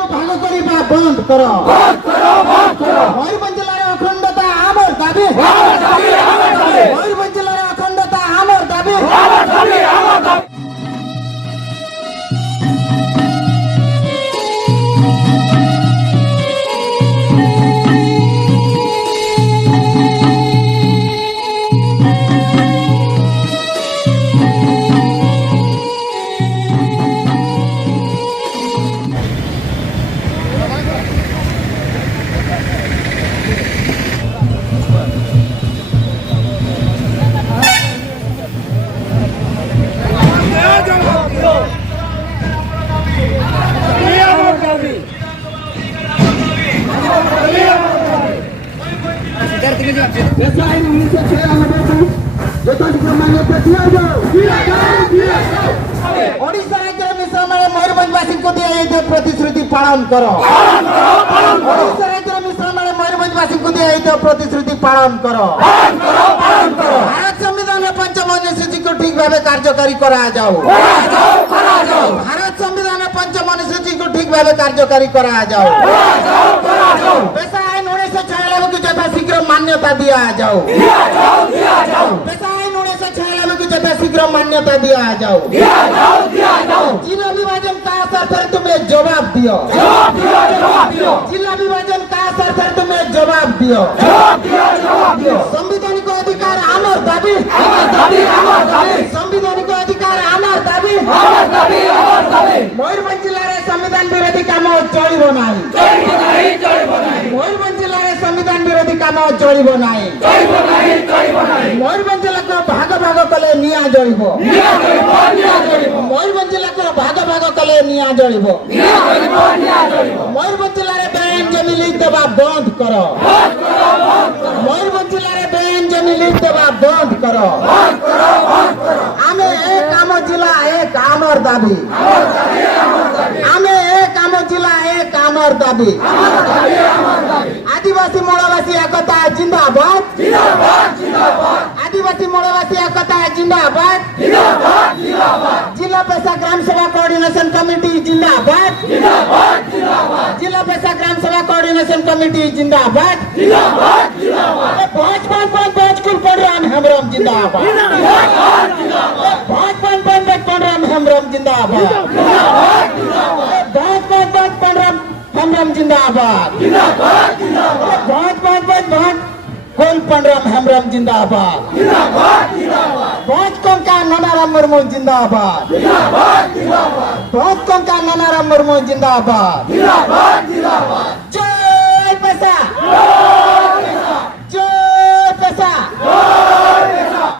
को भाग करिबा बंद करो मयूरभंज जिल्लार अखण्डता आमर दाबी मयूरभंज जिल्लार अखण्डता आमर दाबी ओडिशा राज्य मिश्रण मयूरभंजवासी को दिया प्रतिश्रुति पालन करो ओडिशा राज्य मिश्रण मयूरभंजवासी को दिया प्रतिश्रुति पालन करो भारत संविधान पंचम अनुसूची को ठीक भाव कार्यकारी करा जाओ भारत संविधान पंचम अनुसूची को ठीक भाव कार्यकारी करा जाओ पेशा आईन 1996 को यथाशीघ्र मान्यता दिया जाओ पेशा आईन 1996 को यथाशीघ्र मान्यता दिया जाओ जिला विभाजन का असर तुम्हें जवाब दियो जिला विभाजन का असर तुम्हें जवाब दियो संवैधानिक अधिकार आमर दाबी संवैधानिक अधिकार आमर दाबी मयूरभंज जिल्लार संविधान विरोधी काम चलिब नाही मयूरभंज जिल्लार संविधान विरोधी काम चलिब नाही मयूरभंज जिल्ला को भाग भाग कले निया जलिब मयूरभंज जिल्ला को भाग भाग कले निया जलिब मयूरभंज जिल्लार बेआईन जमी लिख देवा बंद करो मयूरभंज जिल्लार बेआईन जमी लिख देवा बंद करो आमे एक आम जिला एक आमर दाबी आमे एक आम जिला एक आमर दाबी आदिवासी मूलवासी एकता जिंदाबाद आदिवासी मूलवासी एकता जिंदाबाद जिला पेशा ग्राम सभा कोऑर्डिनेशन कमिटी जिंदाबाद जिला पेशा ग्राम सभा कोऑर्डिनेशन कमिटी जिंदाबाद भोजपुर प्रोग्राम हेमरम जिंदाबाद भोजपुर प्रोग्राम हेमरम जिंदाबाद भोजपुर प्रोग्राम हेमरम जिंदाबाद कोल पंडराम हेमरम जिंदाबाद भोजकोंका नानाराम मुर्मू जिंदाबाद भोजकोंका नानाराम मुर्मू जिंदाबाद